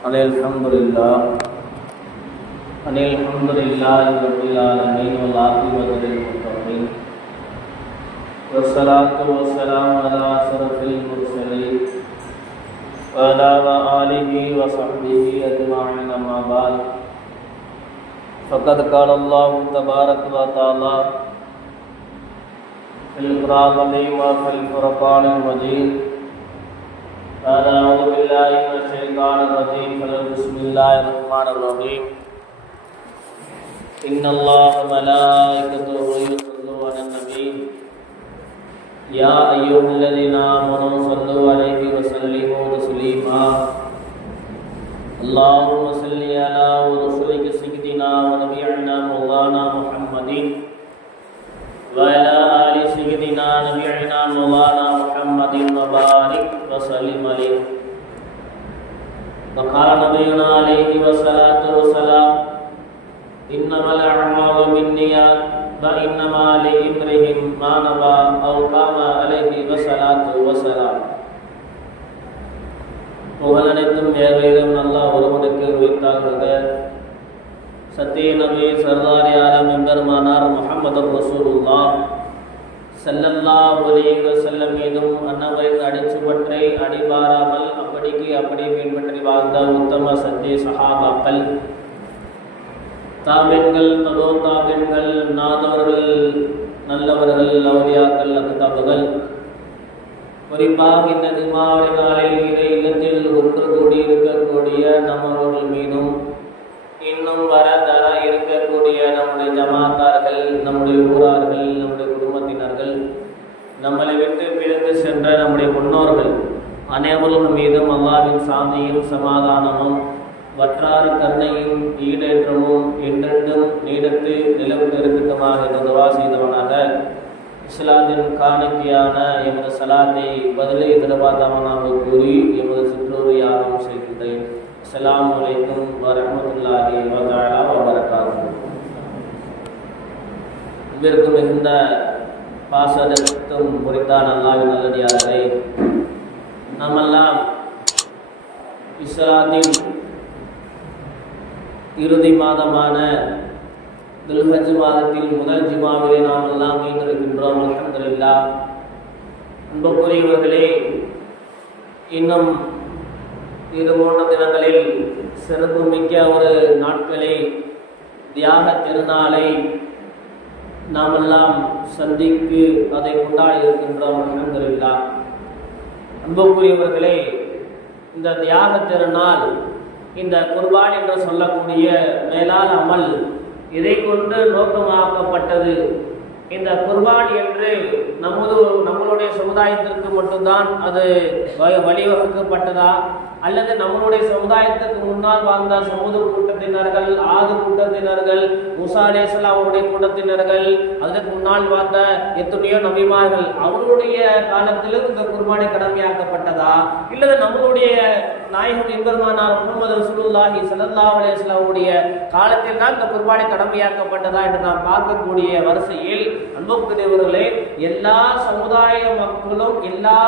الحمد لله رب العالمين والعاقبة للمتقين والصلاة والسلام على أشرف المرسلين وعلى آله وصحبه أجمعين أما بعد فقد قال الله تبارك وتعالى في القرآن العظيم وفي الفرقان المجيد قال أعوذ بالله من الشيطان الرجيم بسم الله الرحمن الرحيم إن الله وملائكته يصلون على النبي يا أيها الذين آمنوا صلوا عليه وسلموا تسليما اللهم صل على رسولك سيدنا ونبينا مولانا محمد وعلى آل سيدنا نبينا مولانا محمد وبارك وسلم عليه وقال نبينا عليه الصلاة والسلام إنما الأعمال بالنيات وإنما لامرئ ما نوى أو قام عليه الصلاة والسلام. புகழனைத்தும் ஏகையிலும் அல்லாஹ் ஒருவனுக்கு உரித்தாகுக. சத்திய நபி சர்தாரி ஆலம் எம்பெருமானார் முஹம்மது ரசூலுல்லாஹ் ஸல்லல்லாஹு அலைஹி வஸல்லம் மீதும் அன்னவரின் அடிச்சுவற்றை அடிபாராமல் அப்படிக்கு அப்படி பின்பற்றி வாழ்ந்த உத்தம சத்திய சஹாபாக்கள், தாபின்கள், தபோ தாபின்கள், நாதவர்கள், நல்லவர்கள், லௌலியாக்கள், அக்தாபுகள், குறிப்பாக இந்த ஜும்ஆவுடைய நாளில் இறை இல்லத்தில் ஒன்று கூடி இருக்கக்கூடிய நம்மவர்கள் மீதும் இன்னும் வர தர இருக்கக்கூடிய நம்முடைய ஜமாத்தார்கள், நம்முடைய ஊரார்கள், நம்முடைய குடும்பத்தினர்கள், நம்மளை விட்டு பிரிந்து சென்ற நம்முடைய முன்னோர்கள் அனைவர்கள் மீதும் அல்லாஹ்வின் சாந்தியும் சமாதானமும் வற்றார கருணையும் ஈடேற்றமும் என்றென்றும் நீடித்து நிலவிருக்கமாக என்று துஆ செய்தவனாக இஸ்லாத்தின் காணிக்கையான எமது சலாத்தை பதிலை எதிர்பார்த்தாமனாக கூறி எமது சிற்றூரையாகவும் செய்கின்றேன். அஸ்ஸலாமு அலைக்கும் வரஹ்மத்துல்லாஹி வதஆலா வபரகாத்துஹு. இவருக்கு மிகுந்த பாசத்தும் முறித்தான் அல்லாஹ்வின் நல்லடியார்களே, நாமெல்லாம் இஸ்லாத்தின் இறுதி மாதமான துல்ஹஜ் மாதத்தில் முதல் ஜுமாவிலே நாம் எல்லாம் மீண்டிருக்கின்றோம். அல்ஹம்துலில்லாஹ். அன்புக்குரியவர்களே, இன்னும் 2-3 தினங்களில் சிறப்பு மிக்க ஒரு நாட்களை, தியாக திருநாளை நாம் எல்லாம் சந்திக்கு அதை கொண்டாடி இருக்கின்றோம். அல்ஹம்துலில்லாஹ். அன்புக்குரியவர்களே, இந்த தியாக திருநாள், இந்த குர்பான் என்று சொல்லக்கூடிய மேலான அமல் இதை கொண்டு நோக்கமாக்கப்பட்டது. இந்த குர்பான் என்று நம்மளுடைய சமுதாயத்திற்கு மட்டும்தான் அது வழிவகுக்கப்பட்டதா, அல்லது நம்மளுடைய சமுதாயத்துக்கு முன்னால் வாழ்ந்த சமூக கூட்டத்தினர்கள், ஆது கூட்டத்தினர்கள், மூசா அலைஹிஸ்ஸலாம் அவருடைய கூட்டத்தினர்கள், அதற்கு முன்னால் வாழ்ந்த எத்தனையோ நபிமார்கள் அவருடைய காலத்திலும் இந்த குர்பானை கடமையாக்கப்பட்டதா, இல்லது நம்மளுடைய நாயகம் எம்பெருமானார் முஹம்மது ரசூலுல்லாஹி ஸல்லல்லாஹு அலைஹி வஸல்லம் அவருடைய காலத்தில் தான் இந்த குர்பானை கடமையாக்கப்பட்டதா என்று நாம் பார்க்கக்கூடிய வரிசையில், அன்புக்குரியவர்களே, எல்லா சமுதாய மக்களும், எல்லா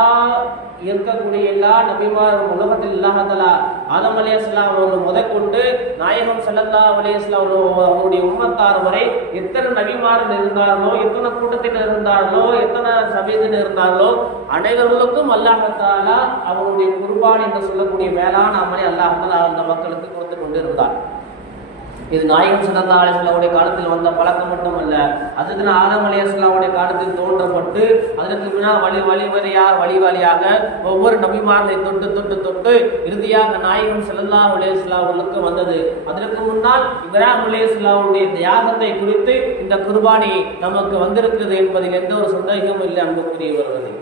இருக்கக்கூடிய எல்லா நபிமாரும் உலகத்தில் அல்லாஹ் தஆலா ஆதம் அலைஹிஸ்ஸலாம் அவர்கள் முதற்கொண்டு நாயகம் ஸல்லல்லாஹு அலைஹி வஸல்லம் அவருடைய உம்மத்தார் வரை எத்தனை நபிமார்கள் இருந்தார்களோ, எத்தனை கூட்டத்தினர் இருந்தார்களோ, எத்தனை சபையினர் இருந்தார்களோ, அனைவர்களுக்கும் அல்லாஹ் தஆலா அவருடைய குர்பான் என்று சொல்லக்கூடிய மேலான அமலை அல்லாஹ் தஆலா அந்த மக்களுக்கு கொடுத்து கொண்டிருந்தார். இது நாயகம் ஸல்லல்லாஹு அலைஹி வஸல்லம் காலத்தில் வந்த பழக்கம் மட்டுமல்ல, அதுக்கு ஆதம் அலைஹிஸ்ஸலாமுடைய காலத்தில் தோன்றப்பட்டு அதற்கு பின்னால் வழி வழியாக ஒவ்வொரு நபிமார்களை தொட்டு இறுதியாக நாயகம் ஸல்லல்லாஹு அலைஹி வஸல்லம் அவர்களுக்கு வந்தது. அதற்கு முன்னால் இப்ராஹிம் அலைஹிஸ்ஸலாமுடைய தியாகத்தை குறித்து இந்த குர்பானி நமக்கு வந்திருக்கிறது என்பதில் எந்த ஒரு சந்தேகமும் இல்லை. அன்புக்குரியவர்களே,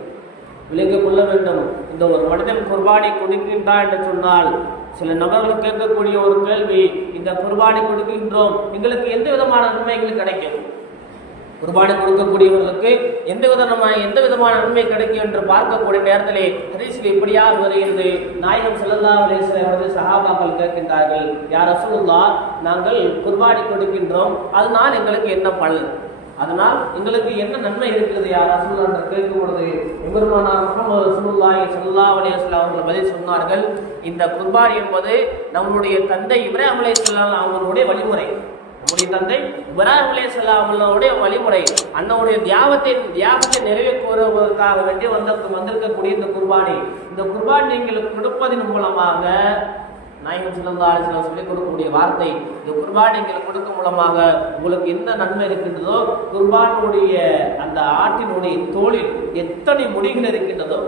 விளங்கிக் கொள்ள வேண்டும். இந்த ஒரு மனிதன் குர்பானி கொடுக்கின்றான் என்று சொன்னால், சில நபர்கள் கேட்கக்கூடிய ஒரு கேள்வி, இந்த குர்பானி கொடுக்கின்றோம், எங்களுக்கு எந்த விதமான நன்மைகள் கிடைக்கும்? குர்பானி கொடுக்கக்கூடியவர்களுக்கு எந்த விதமான நன்மை கிடைக்கும் என்று பார்க்கக்கூடிய நேரத்திலே ஹதீஸில் இப்படியாக வருகிறது. நாயகம் ஸல்லல்லாஹு அலைஹி வஸல்லம் அவர்கள் சஹாபாக்கள் கேட்கின்றார்கள், யா ரசூலுல்லாஹ், நாங்கள் குர்பானி கொடுக்கின்றோம், அதனால் எங்களுக்கு என்ன பலன்? அதனால் எங்களுக்கு என்ன நன்மை இருக்கிறது யார் ரசூலுல்லாஹ் என்று கேட்கும் பொழுது எம்பெருமானார் முஹம்மது ரசூலுல்லாஹி ஸல்லல்லாஹு அலைஹி வஸல்லம் அவர்கள் பதில் சொன்னார்கள், இந்த குர்பானி என்பது நம்முடைய தந்தை இப்ராஹிம் அலைஹிஸ்ஸலாம் அவர்களுடைய வழிமுறை. நம்முடைய தந்தை இப்ராஹிம் அலைஹிஸ்ஸலாம் அவர்களுடைய வழிமுறை, அண்ணனுடைய தியாகத்தை நிறைவேற்றுவதற்காக வேண்டி வந்திருக்கக்கூடிய இந்த குர்பானி நீங்கள் கொடுப்பதன் மூலமாக நாயகம் ஸல்லல்லாஹு அலைஹி வஸல்லம் சொல்லிக் கொடுக்கக்கூடிய வார்த்தை, இந்த குர்பான் நீங்கள் கொடுக்கும் மூலமாக உங்களுக்கு எந்த நன்மை இருக்கின்றதோ, குர்பானுடைய அந்த ஆட்டினுடைய தோளில் எத்தனை முடிகள் இருக்கின்றதோ,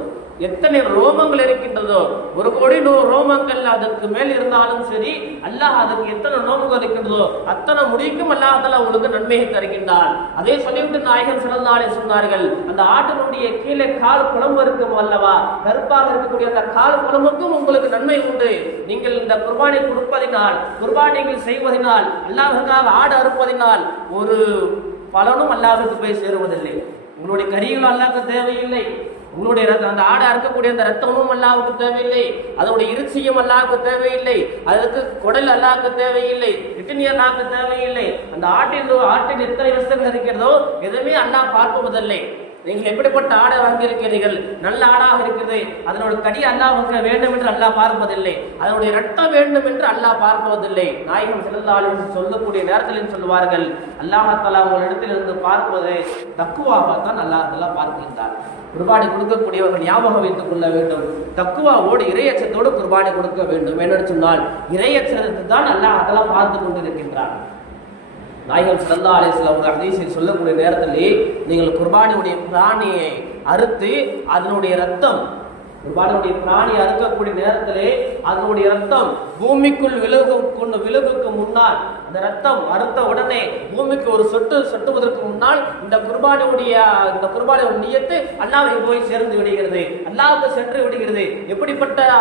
எத்தனை ரோமங்கள் இருக்கின்றதோ, 1 கோடி ரோமங்கள் அதற்கு மேல் இருந்தாலும் சரி, அல்லாஹ் அதற்கு எத்தனை நோம்புகள் இருக்கின்றதோ அத்தனை முடிக்கும் அல்லாஹ் தஆலா உங்களுக்கு நன்மையை தருகின்றான். அதே சொல்லிவிட்டு நாயகம் ஸல்லல்லாஹு அலைஹி சொன்னார்கள், அந்த ஆட்டினுடைய கீழே கால் குழம்பு இருக்கும் அல்லவா, கருப்பாக இருக்கக்கூடிய அந்த கால் குழம்புக்கும் உங்களுக்கு நன்மை உண்டு. நீங்கள் இந்த குர்பானை கொடுப்பதினால், குர்பானிகள் செய்வதனால், அல்லாஹ்வுக்காக ஆடு அறுப்பதினால் ஒரு பலனும் அல்லாஹ்வுக்கு போய் சேருவதில்லை. உங்களுடைய கரிகள் அல்லாஹ்வுக்கு தேவையில்லை, உங்களுடைய அந்த ஆடை அறுக்கக்கூடிய அந்த ரத்தமும் அல்லாஹ்வுக்கு தேவையில்லை, அதனுடைய இறைச்சியும் அல்லாஹ்வுக்கு தேவையில்லை, அதற்கு குடல் அல்லாஹ்வுக்கு தேவையில்லை, கிட்னி அல்லாஹ்வுக்கு தேவையில்லை. அந்த ஆட்டின் எத்தனை விஷயங்கள் இருக்கிறதோ எதுவுமே அல்லாஹ் பார்ப்பதில்லை. நீங்கள் எப்படிப்பட்ட ஆடை வாங்கியிருக்கிறீர்கள், நல்ல ஆடாக இருக்கிறது, அதனோட கடி அல்லாஹ்வுக்கு வேண்டும் என்று அல்லாஹ் பார்ப்பதில்லை, அதனுடைய ரத்தம் வேண்டும் என்று அல்லாஹ் பார்ப்பதில்லை. நாயகம் ஸல்லல்லாஹு அலைஹி வஸல்லம் சொல்லக்கூடிய நேரத்தில் சொல்வார்கள், அல்லாஹ் தஆலா உங்களிடத்திலிருந்து பார்ப்பது தக்குவாகத்தான் அல்லாஹ் தஆலா பார்க்கின்றார். குர்பானி கொடுக்கக்கூடியவர்கள் ஞாபகம் வைத்துக் கொள்ள வேண்டும், தக்குவாவோடு இறையச்சத்தோடு குர்பானி கொடுக்க வேண்டும். என்று சொன்னால் இறையச்சத்தை தான் அல்லாஹ் தஆலா பார்த்து கொண்டிருக்கின்றார். நாயகம் ஸல்லல்லாஹு அலைஹி வஸல்லம் ஒரு ஹதீஸில் சொல்லக்கூடிய நேரத்திலே, நீங்கள் குர்பானியுடைய பிராணியை அறுத்து அதனுடைய ரத்தம், குர்பானியுடைய பிராணி அறுக்கக்கூடிய நேரத்திலே அதனுடைய ரத்தம் பூமிக்குள் விழுகுக்கு முன்னால், அந்த ரத்தம் அறுத்த உடனே பூமிக்கு ஒரு சொட்டுவதற்கு முன்னால் இந்த குர்பானியுடைய நியத்து அல்லாஹ்வை போய் சேர்ந்து விடுகிறது, அல்லாஹ்வுக்கு சென்று விடுகிறது.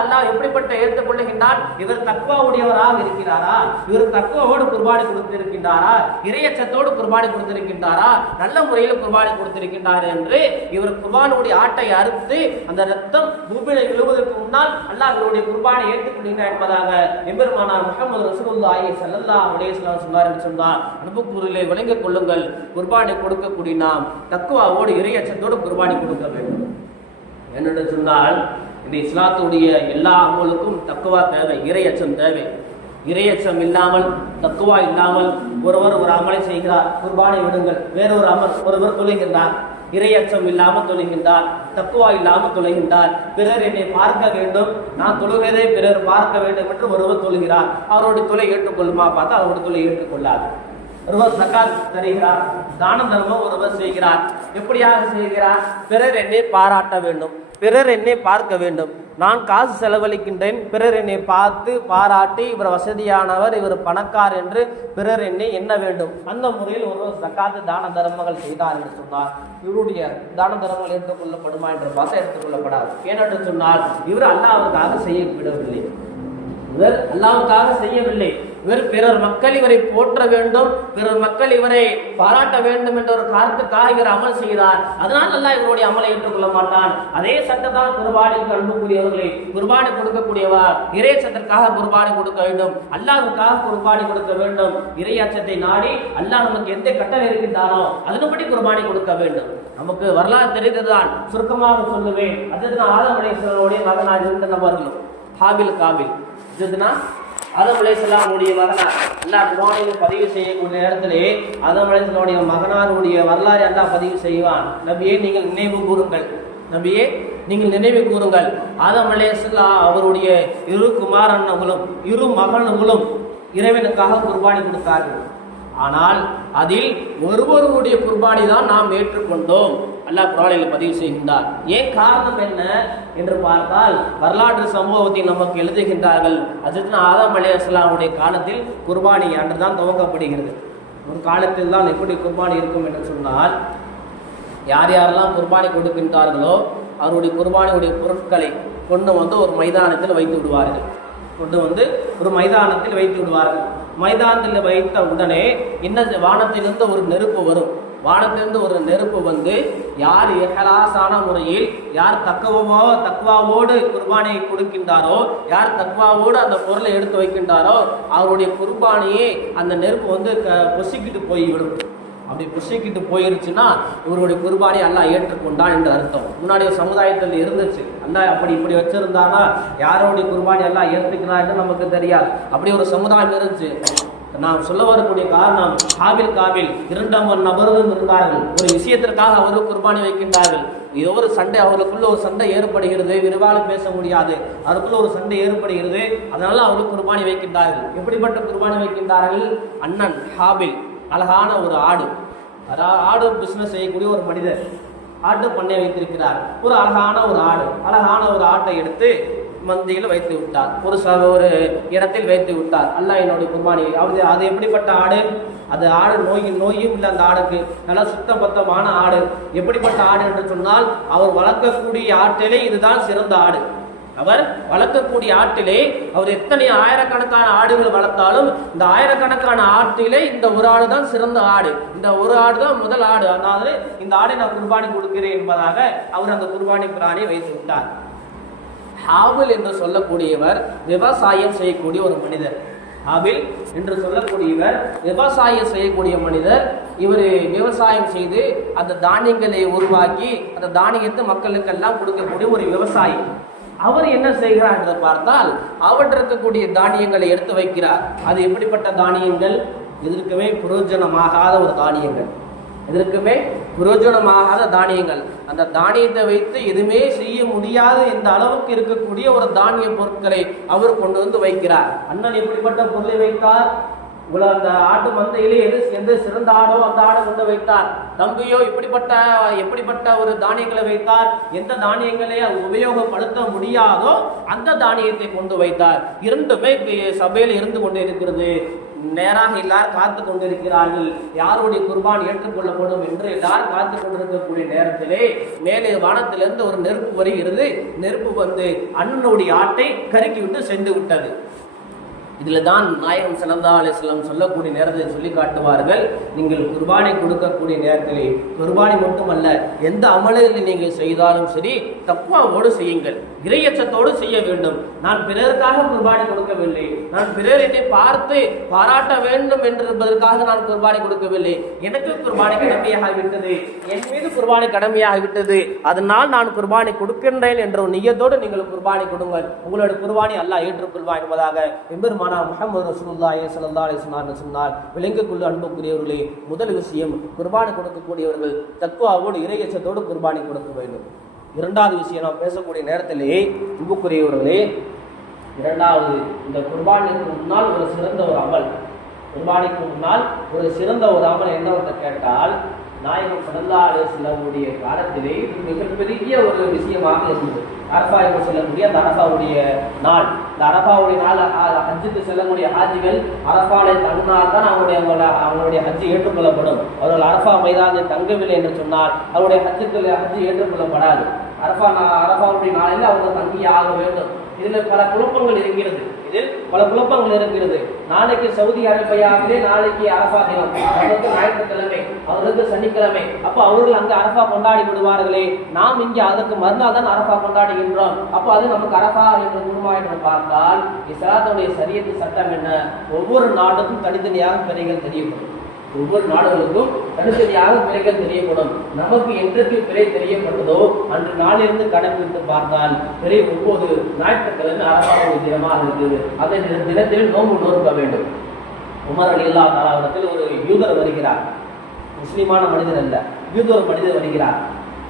அல்லாஹ் எப்படிப்பட்ட ஏற்றுக் கொள்ளுகின்றான், இவர் தக்வாவுடையவராக இருக்கிறாரா, இவர் தக்வாவோடு குர்பானி கொடுத்திருக்கின்றாரா, இறையச்சத்தோடு குர்பானி கொடுத்திருக்கின்றாரா, நல்ல முறையில் குர்பானி கொடுத்திருக்கின்றார் என்று இவர் குர்பானுடைய ஆட்டை அறுத்து அந்த ரத்தம் பூமியில விழுவதற்கு முன்னால் அல்லாஹ்வுடைய குர்பானை ஏற்றுக்கொள்கிறார் என்பதாக எம்பெருமானார் முஹம்மது ரசூலுல்லாஹி ஸல்லல்லாஹு அலைஹி வஸல்லம் சொன்னார் என்று சொன்னார். அனுபவப்பொருளை விளங்கிக் கொள்ளுங்கள், குர்பானை கொடுக்கக்கூடிய நாம் தக்வாவோடு இறையச்சத்தோடு குர்பானி கொடுக்க வேண்டும். என்று சொன்னால் இந்த இஸ்லாத்துடைய எல்லா அமலுக்கும் தக்குவா தேவை, இறையச்சம் தேவை. இறையச்சம் இல்லாமல், தக்குவா இல்லாமல் ஒருவர் ஒரு அமலை செய்கிறார், குர்பானை விடுங்கள், வேறொரு அமல் ஒருவர் தொழுகின்றார், இறையச்சம் இல்லாமல் தொழுகின்றார், தக்குவா இல்லாமல் தொழுகின்றார், பிறர் என்னை பார்க்க வேண்டும், நான் தொழுவதை பிறர் பார்க்க வேண்டும் என்று ஒருவர் தொழுகிறார், அவருடைய தொலை ஏற்றுக்கொள்ளுமா பார்த்தா அவருடைய தொலை ஏற்றுக்கொள்ளாது. ஒருவர் ஜகாத் தருகிறார், தான தர்மம் ஒருவர் செய்கிறார், எப்படியாக செய்கிறார், பிறர் என்னை பாராட்ட வேண்டும், பிறர் என்னை பார்க்க வேண்டும், நான் காசு செலவழிக்கின்றேன், பிறர் என்னை பார்த்து பாராட்டி இவர் வசதியானவர், இவர் பணக்கார் என்று பிறர் என்னை எண்ண வேண்டும். அந்த முறையில் ஒருவர் ஜகாத்து தான தர்மங்கள் செய்தார் என்று சொன்னார், இவருடைய தான தர்மங்கள் ஏற்றுக்கொள்ளப்படுமா என்று பார்த்தா எடுத்துக்கொள்ளப்படாது. ஏனென்று சொன்னால் இவர் அல்லாஹ்வுக்காக செய்யவிடவில்லை, இவர் அல்லாஹ்வுக்காக செய்யவில்லை, இவர் பிறர் மக்கள் இவரை போற்ற வேண்டும், பிறர் மக்கள் இவரை பாராட்ட வேண்டும் என்ற ஒரு காரணத்துக்காக இவர் அமல் செய்கிறார். அதனால் அல்லாஹ் இவருடைய அமலை ஏற்றுக்கொள்ள மாட்டான். அதே சட்டத்தான் குர்பானிக்கு அனுப்பக்கூடியவர்களை, குர்பானி கொடுக்கக்கூடியவர் இறையச்சத்திற்காக குர்பானி கொடுக்க வேண்டும், அல்லாஹ்வுக்காக குர்பானி கொடுக்க வேண்டும். இறையச்சத்தை நாடி அல்லாஹ் நமக்கு எந்த கட்டளை இருக்கின்றானோ அதன்படி குர்பானி கொடுக்க வேண்டும். நமக்கு வரலாறு தெரிந்ததுதான், சுருக்கமாக சொல்லுவேன். அதுதான் ஆதம் அலைஹிஸ்ஸலாமுடைய மகனாக இருந்த நபர்களும் ஹாபில் காபில், இதுதான் ஆதம் அலைஹிஸ்ஸலாமுடைய மகனார். அல்லாஹ் குர்ஆனில் பதிவு செய்யக்கூடிய நேரத்திலே ஆதம் அலைஹிஸ்ஸலாமுடைய மகனாருடைய வரலாறு அல்லாஹ் பதிவு செய்வான். நபியே நீங்கள் நினைவு கூறுங்கள், நபியே நீங்கள் நினைவு கூறுங்கள், ஆதம் அலைஹிஸ்ஸலாம் அவருடைய 2 குமாரன்களும் 2 மகன்களும் இறைவனுக்காக குர்பானி கொடுத்தார்கள். ஆனால் அதில் ஒருவருடைய குர்பானி தான் நாம் ஏற்றுக்கொண்டோம், அல்லாஹ் குர்ஆனில் பதிவு செய்கின்றார். ஏன் காரணம் என்ன என்று பார்த்தால் வரலாற்று சம்பவத்தை நமக்கு எழுதுகின்றார்கள். ஹஜ்ரத் ஆதம் அலைஹிஸ்ஸலாமுடைய காலத்தில் குர்பானி அன்றுதான் துவங்கப்படுகிறது. ஒரு காலத்தில் தான் எப்படி குர்பானி இருக்கும் என்று சொன்னால், யார் யாரெல்லாம் குர்பானி கொடுக்கின்றார்களோ அவருடைய குர்பானியுடைய பொருட்களை கொண்டு ஒரு மைதானத்தில் வைத்து விடுவார்கள், ஒரு மைதானத்தில் வைத்து விடுவார்கள். மைதானத்தில் வைத்த உடனே வானத்திலிருந்து ஒரு நெருப்பு வரும். வானத்திலிருந்து ஒரு நெருப்பு வந்து யார் இஹ்லாஸான முறையில், யார் தக்வாவோடு குர்பானியை கொடுக்கின்றாரோ, யார் தக்வாவோடு அந்த பொருளை எடுத்து வைக்கின்றாரோ அவருடைய குர்பானியை அந்த நெருப்பு வந்து பொசுக்கிட்டு போய்விடும். அப்படி புஷிக்கிட்டு போயிருச்சுன்னா இவருடைய குர்பானி அல்லாஹ் ஏற்றுக்கொண்டான் என்று அர்த்தம். முன்னாடி ஒரு சமுதாயத்தில் இருந்துச்சு, அல்லாஹ் அப்படி இப்படி வச்சிருந்தானா யாரோடைய குர்பானி அல்லாஹ் ஏற்றுக்கிறான்னு நமக்கு தெரியாது. அப்படி ஒரு சமுதாயம் இருந்துச்சு. நாம் சொல்ல வரக்கூடிய காரணம், காபில் இரண்டாம் நபரும் இருந்தார்கள். ஒரு விஷயத்திற்காக அவர்கள் குர்பானி வைக்கின்றார்கள். ஏதோ ஒரு சண்டை, அவர்களுக்குள்ள ஒரு சண்டை ஏற்படுகிறது, விரிவாக பேச முடியாது, அதுக்குள்ள ஒரு சண்டை ஏற்படுகிறது, அதனால அவர்கள் குர்பானி வைக்கின்றார்கள். எப்படிப்பட்ட குர்பானி வைக்கின்றார்கள்? அண்ணன் ஹாபில் அழகான ஒரு ஆடு பிசினஸ் செய்யக்கூடிய ஒரு மனிதர் ஆட்டு பண்ணை வைத்திருக்கிறார். ஒரு அழகான ஒரு ஆட்டை எடுத்து மந்தையில் வைத்து விட்டார், ஒரு இடத்தில் வைத்து விட்டார். அல்லாஹ் என்னுடைய குர்பானி. அது எப்படிப்பட்ட ஆடு? அது ஆடு நோயும் இல்லை. அந்த ஆடுக்கு நல்லா சுத்தம் பத்தமான ஆடு. எப்படிப்பட்ட ஆடு என்று சொன்னால், அவர் வளர்க்கக்கூடிய ஆட்டிலே இதுதான் சிறந்த ஆடு. அவர் வளர்க்கக்கூடிய ஆட்டிலே அவர் எத்தனை ஆயிரக்கணக்கான ஆடுகள் வளர்த்தாலும் இந்த ஆயிரக்கணக்கான ஆட்டிலே இந்த ஒரு ஆடு தான் சிறந்த ஆடு. இந்த ஒரு ஆடு தான் முதல் ஆடு. அதனால இந்த ஆடை நான் குர்பானி கொடுக்கிறேன் என்பதாக அவர் அந்த குர்பானி பிராணியை வைத்து விட்டார். ஹாபில் என்று சொல்லக்கூடியவர் விவசாயம் செய்யக்கூடிய ஒரு மனிதர். ஹாபில் என்று சொல்லக்கூடியவர் விவசாயம் செய்யக்கூடிய மனிதர். இவர் விவசாயம் செய்து அந்த தானியங்களை உருவாக்கி அந்த தானியத்தை மக்களுக்கெல்லாம் கொடுக்கக்கூடிய ஒரு விவசாயி. அவர் என்ன செய்கிறார் என்று பார்த்தால், அவற்றில் இருக்கக்கூடிய தானியங்களை எடுத்து வைக்கிறார். அது எப்படிப்பட்ட தானியங்கள்? எதற்குமே பிரயோஜனமாகாத ஒரு தானியங்கள், எதற்குமே பிரயோஜனமாகாத தானியங்கள். அந்த தானியத்தை வைத்து எதுவுமே செய்ய முடியாது என்ற அளவுக்கு இருக்கக்கூடிய ஒரு தானிய பொருட்களை அவர் கொண்டு வந்து வைக்கிறார். அண்ணன் எப்படிப்பட்ட பொருளை வைத்தார்? அந்த ஆட்டு மந்தையிலே எது சிறந்த ஆடோ அந்த ஆடை கொண்டு வைத்தார். தம்பியோ எப்படிப்பட்ட ஒரு தானியங்களை வைத்தார்? எந்த தானியங்களை உபயோகப்படுத்த முடியாதோ அந்த தானியத்தை கொண்டு வைத்தார். இரண்டுமே சபையில் இருந்து கொண்டு இருக்கிறது. நேராக எல்லாரும் காத்து கொண்டிருக்கிறார்கள், யாருடைய குர்பான் ஏற்றுக்கொள்ளப்படும் என்று எல்லாரும் காத்து கொண்டிருக்கக்கூடிய நேரத்திலே மேலே வானத்திலிருந்து ஒரு நெருப்பு வருகிறது. நெருப்பு வந்து அண்ணனுடைய ஆட்டை கருக்கி விட்டு சென்று விட்டது. இதில் தான் நாயகம் ஸல்லல்லாஹு அலைஹி வஸல்லம் சொல்லக்கூடிய நேரத்தை சொல்லி காட்டுவார்கள், நீங்கள் குர்பானை கொடுக்கக்கூடிய நேரத்திலே குர்பானி மட்டுமல்ல, எந்த அமல்களை நீங்கள் செய்தாலும் சரி தக்வாவோடு செய்யுங்கள், இறையச்சத்தோடு செய்ய வேண்டும். நான் பிறருக்காக குர்பானி கொடுக்கவில்லை, நான் பிறர் என்னை பார்த்து பாராட்ட வேண்டும் என்பதற்காக நான் குர்பானி கொடுக்கவில்லை. எனக்கு குர்பானி கடமையாகிவிட்டது, என் மீது குர்பானி கடமையாகிவிட்டது, அதனால் நான் குர்பானி கொடுக்கின்றேன் என்ற ஒரு நியத்தோடு நீங்கள் குர்பானி கொடுங்கள். உங்களுடைய குர்பானி அல்லாஹ் ஏற்றுக்கொள்வான் என்பதாக எம்பெருமானார் முஹம்மது ரசூலுல்லாஹி ஸல்லல்லாஹு அலைஹி வஸல்லம் சொன்னார். விளங்கிக்கொள்ள அன்புக்குரியவர்களே, முதல் விஷயம் குர்பானி கொடுக்கக்கூடியவர்கள் தக்வாவோடு இறையச்சத்தோடு குர்பானி கொடுக்க வேண்டும். இரண்டாவது விஷயம், நாம் பேசக்கூடிய நேரத்திலே அன்புக்குரியவர்களே, இரண்டாவது, இந்த குர்பானிக்கு முன்னால் ஒரு சிறந்த ஒரு அமல், குர்பானிக்கு முன்னால் ஒரு சிறந்த ஒரு அமல் என்னவென்று கேட்டால், நாயகம் ஸல்லல்லாஹு அலைஹி வஸல்லமுடைய காலத்திலே இது மிகப்பெரிய ஒரு விஷயமாக இருந்தது. அரஃபா என்று சொல்லக்கூடிய அந்த அரஃபாவுடைய நாள், இந்த அரஃபாவுடைய நாள் ஹஜ்ஜுக்கு செல்லக்கூடிய ஹாஜிகள் அரஃபாவை தங்கினால் தான் அவங்களுடைய ஹஜ்ஜு ஏற்றுக்கொள்ளப்படும். அவர்கள் அரஃபா மைதானத்தில் தங்கவில்லை என்று சொன்னால் அவருடைய ஹஜ்ஜு ஏற்றுக்கொள்ளப்படாது. அரஃபாவுடைய நாளில் அவங்க தங்கி ஆக வேண்டும். இதில் பல குழப்பங்கள் இருக்கிறது. நாளைக்கு சவுதி அரேபியாவிலே நாளைக்கு அரஃபா தினம், அவருக்கு ஞாயிற்றுக்கிழமை, அவருக்கு சனிக்கிழமை. அப்போ அவர்கள் அங்கே அரஃபா கொண்டாடி விடுவார்களே, நாம் இங்கே அதற்கு மறுநாள் தான் அரஃபா கொண்டாடுகின்றோம். அப்போ அது நமக்கு அரஃபா என்று குருமா என்று பார்த்தால், இஸ்லாத்துடைய ஷரியத்து சட்டம் என்ன? ஒவ்வொரு நாட்டுக்கும் தனித்தனியாக பிறைகள் தெரியப்படும். ஒவ்வொரு நாடுகளுக்கும் தனித்தனியாக பிறைகள் தெரியப்படும். நமக்கு என்றைக்கு பிறை தெரியப்பட்டதோ அன்று நாளிலிருந்து கணக்கிட்டு பார்த்தால் பிறை 9 ஞாயிற்றுக்கிழமை அரபாவுடைய தினமாக இருக்குது. அந்த தினத்தில் நோன்பு நோக்க வேண்டும். உமர் ரலியல்லாஹு தஆலா அவர்கள் ஒரு யூதர் வருகிறார், முஸ்லிமான மனிதர் அல்ல, யூதர் மனிதர் வருகிறார்.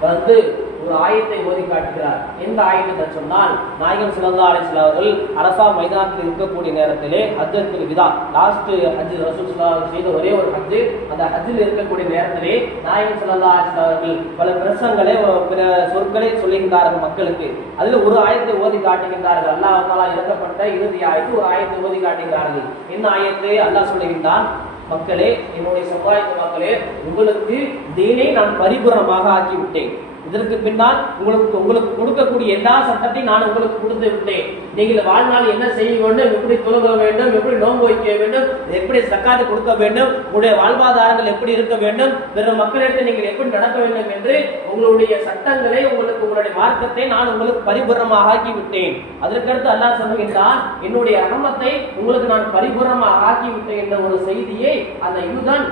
வந்து ஒரு ஆயத்தை ஓதி காட்டுகிறார். எந்த ஆயத்தை சொன்னால், நாயகம் ஸல்லல்லாஹு அலைஹி வஸல்லம் அவர்கள் அரஃபா மைதானத்தில் இருக்கக்கூடிய நேரத்திலே ஹஜ்ஜத்துல் விதா, லாஸ்ட் ஹஜ், ரசூல் ஸல்லல்லாஹு அலைஹி வஸல்லம் செய்த ஒரே ஒரு ஹஜ், அந்த ஹஜ்ஜில் இருக்கக்கூடிய நேரத்திலே நாயகம் ஸல்லல்லாஹு அலைஹி வஸல்லம் அவர்கள் பல பிரசங்களை, பிற சொற்களை சொல்லுகின்றார்கள் மக்களுக்கு. அதில் ஒரு ஆயத்தை ஓதி காட்டுகின்றார்கள். அல்லாஹ் தஆலா இறக்கப்பட்ட இறுதி ஆயத்து ஒரு ஆயத்தை ஓதி காட்டுகிறார்கள். என்ன ஆயத்தை? அல்லாஹ் சொல்லுகின்றான், மக்களே, என்னுடைய சமுதாயத்து மக்களே, உங்களுக்கு தீனை நான் பரிபூரணமாக ஆக்கிவிட்டேன். இதற்கு பின்னால் உங்களுக்கு கொடுக்கக்கூடிய எல்லா சட்டத்தையும் நான் உங்களுக்கு கொடுத்து விட்டேன். நீங்கள் வாழ்நாள் என்ன செய்ய வேண்டும், எப்படி தொழுக வேண்டும், எப்படி நோன்பு வைக்க வேண்டும், எப்படி சக்காத்து கொடுக்க வேண்டும், உங்களுடைய வாழ்வாதாரங்கள் எப்படி இருக்க வேண்டும், பிற மக்களிடத்தில் நீங்கள் எப்படி நடக்க வேண்டும் என்று உங்களுடைய சட்டங்களை, உங்களுடைய மார்க்கத்தை நான் உங்களுக்கு பரிபூரணமாக ஆக்கிவிட்டேன். அதற்கடுத்து அல்லாஹ் சொல்லுகின்றான், என்னுடைய ரஹமத்தை உங்களுக்கு நான் பரிபூரணமாக ஆக்கிவிட்டேன் என்ற ஒரு செய்தியை அந்த யூதன்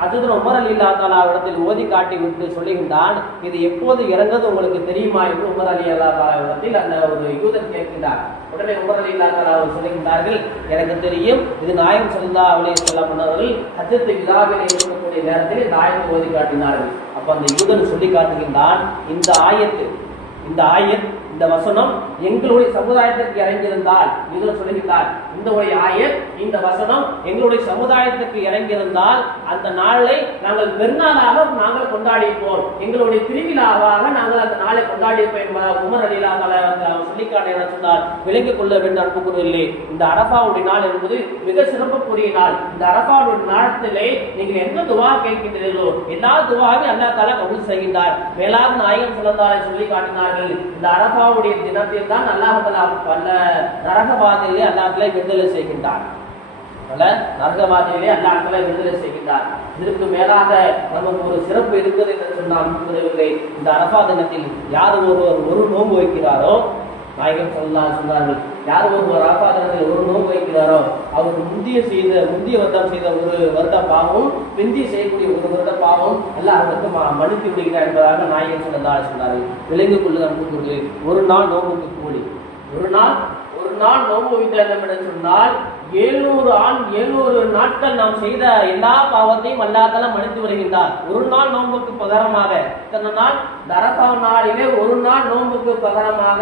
ஹஜ்ரத் உமர் ரலியல்லாஹு தஆலா இடத்தில் ஓதி காட்டி விட்டு சொல்லுகின்றான், இது எப்போது இறந்தது உங்களுக்கு தெரியுமா என்று உமர் ரலியல்லாஹு தஆலா இடத்தில் அந்த ஒரு யூதன் கேட்கின்றார். உடனே உமர் ரலியல்லாஹு தஆலா சொல்லுகின்றார்கள், எனக்கு தெரியும், இது நாயகம் ஸல்லல்லாஹு அலைஹி வஸல்லம் அவர்கள் ஹஜ்ஜத் விதாவிலே இருக்கக்கூடிய நேரத்தில் இந்த ஆயத்தை ஓதி காட்டினார்கள். அப்ப அந்த யூதன் சொல்லி காட்டுகின்றான், இந்த ஆயத் இந்த வசனம் எங்களுடைய சமுதாயத்திற்கு இறங்கியிருந்தால், யூதன் சொல்லுகின்றார், இந்த வசனம் எங்களுடைய சமுதாயத்துக்கு இறங்கியிருந்தால் அந்த நாளை நாங்கள் பெருநாளாக நாங்கள் கொண்டாடிப்போம், எங்களுடைய திருவிழாவாக நாங்கள் அந்த நாளை கொண்டாடிப்போம். உமர் ரலியல்லாஹு தஆலா சொல்லிக்காட்ட என்ன சொன்னார், விளங்கிக் கொள்ள வேண்டும் அன்புக்குரியவர்களே, இந்த அரஃபாவுடைய நாள் என்பது மிக சிறப்புக்குரிய நாள். இந்த அரஃபாவுடைய நாளத்திலே நீங்கள் எந்த துவா கேட்கின்றீர்களோ எல்லா துவாவையும் அல்லாஹ் தஆலா கபூல் செய்கின்றார். மேலாக நாயகம் ஸல்லல்லாஹு அலைஹி சொல்லி காட்டினார்கள், இந்த அரஃபாவுடைய தினத்தில் தான் அல்லாஹ் தஆலா பல நரகவாதிகளை அல்லாஹ் தஆலா விடுதலை செய்கின்றார். நரகவாதிகளே அல்லாஹ் தஆலா விடுதலை செய்கின்றார். இதற்கு மேலாக நமக்கு ஒரு சிறப்பு இருக்குது என்று சொன்னால், இந்த அரஃபா தினத்தில் யார் ஒருவர் ஒரு நோன்பு வைக்கிறாரோ, நாயகம் ஸல்லல்லாஹு அலைஹி சொன்னார்கள், யார் ஒருவர் அரஃபா தினத்தில் ஒரு நோன்பு வைக்கிறாரோ அவர் முந்திய வருடம் செய்த ஒரு வருட பாவம், பிந்தி செய்யக்கூடிய ஒரு வருட பாவம் அல்லாஹ் அவருக்கு மன்னித்து விடுகிறார் என்பதாக நாயகம் ஸல்லல்லாஹு அலைஹி சொன்னார்கள். விளங்கிக் கொள்ளுங்கள் அன்புக்குரியவர்களே, ஒரு நாள் நோன்புக்கு கூலி, ஒரு நாள் நோன்பு வைத்தோம் என்று சொன்னால் 700 நாட்கள் நாம் செய்த எல்லா பாவத்தையும் அல்லாஹ் தஆலா மன்னித்து வருகின்றார். ஒரு நாள் நோன்புக்கு பகரமாக, இத்தனை நாள் அரஃபா நாளிலே ஒரு நாள் நோன்புக்கு பகரமாக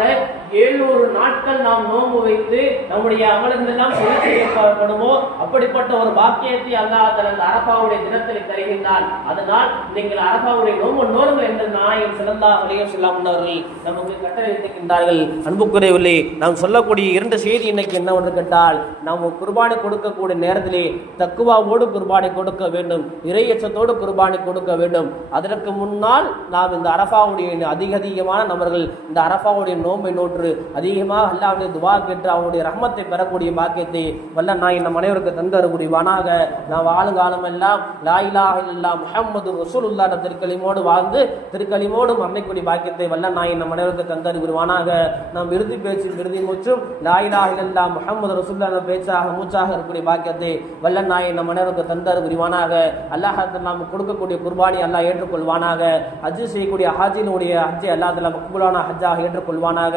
700 நாட்கள் நாம் நோன்பு வைத்து நம்முடைய அமல்கள் எல்லாம் சரி செய்யப்படுமோ அப்படிப்பட்ட ஒரு பாக்கியத்தை அல்லாஹ் தஆலா அந்த அரஃபாவுடைய தினத்தில் தருகின்றான். அதனால் நீங்கள் அரஃபாவுடைய நோன்பு நோருங்கள் என்று நாயகம் ஸல்லல்லாஹு அலைஹி வஸல்லம் அவர்கள் நமக்கு கட்டளையிட்டிருக்கின்றார்கள். அன்புக்குரியவர்களே, நாம் சொல்லக்கூடிய 2 செய்தி இன்னைக்கு என்னவென்று கேட்டால், நாம் குர்பானி கொடுக்கக்கூடிய நேரத்திலே தக்குவாவோடு குர்பானி கொடுக்க வேண்டும், இறையச்சத்தோடு குர்பானி கொடுக்க வேண்டும். அதற்கு முன்னால் நாம் இந்த அரஃபாவுடைய அதிகமான நபர்கள் இந்த அரஃபாவுடைய நோன்பை நோற்று அதிகமாக அல்லாஹ்வுடைய துஆ கேட்டு அவருடைய ரஹ்மத்தை பெறக்கூடிய பாக்கியத்தை வல்ல நாயகம் நம் அனைவருக்கு தந்தரக்கூடியவானாக. நாம் வாழுங்காலம் எல்லாம் லா இலாஹ இல்லல்லாஹ் முஹம்மது ரசூலுல்லாஹ் என்ற திருக்கலிமோடு வாழ்ந்து திருக்கலிமோடு மரணிக்கூடிய பாக்கியத்தை வல்ல நாயகம் நம் அனைவருக்கு தந்தரக்கூடியவானாக. நாம் இறுதி பேச்சு இறுதி மூச்சும் லா இலாஹ இல்லல்லாஹ் முஹம்மது ரசூலுல்லாஹ் என்ற பேச்சாக மூச்சாக இருக்கக்கூடிய பாக்கியத்தை வல்ல நாயகம் நம் அனைவருக்கு தந்தர் புரிவானாக. அல்லாஹ் நாம் கொடுக்கக்கூடிய குர்பானி அல்லாஹ் ஏற்றுக்கொள்வானாக. ஹஜ் செய்யக்கூடிய ஹாஜினுடைய ஹஜ்ஜை அல்லாஹ் தஆலா மக்பூலான ஹஜ்ஜாக ஏற்றுக்கொள்வானாக.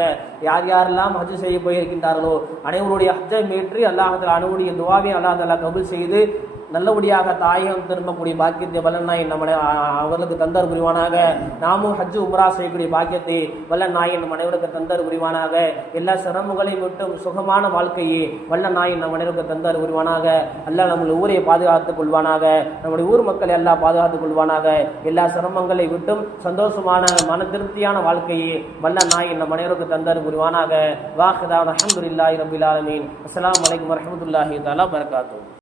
யார் யாரெல்லாம் ஹஜ் செய்ய போயிருக்கின்றார்களோ அனைவருடைய ஹஜ்ஜை மேற்றி அல்லாஹ் தஆலா அனுடைய துஆவை அல்லாஹ் தஆலா கபூல் செய்து நல்லபடியாக தாயகம் திரும்பக்கூடிய பாக்கியத்தை வல்லநாய் நம்ம அவர்களுக்கு தந்தர் புரிவானாக. நாமும் ஹஜ் உம்ரா செய்யக்கூடிய பாக்கியத்தை வல்ல நாயின் நம் அனைவருக்கு தந்தர் புரிவானாக. எல்லா சிரமங்களையும் விட்டும் சுகமான வாழ்க்கையை வல்ல நாயின் நம் அனைவருக்கு தந்தர் புரிவானாக. அல்லாஹ் நம்முடைய ஊரை பாதுகாத்துக் கொள்வானாக. நம்முடைய ஊர் மக்களை எல்லாம் பாதுகாத்துக் கொள்வானாக. எல்லா சிரமங்களை விட்டும் சந்தோஷமான மன திருப்தியான வாழ்க்கையை வல்ல நாயின் நம் அனைவருக்கு தந்தர் புரிவானாக. வாஹிதா அல்ஹம்துலில்லாஹி ரப்பில் ஆலமீன். அஸ்ஸலாமு அலைக்கும் வரஹ்மத்துல்லாஹி தஆலா வபரகாத்துஹு.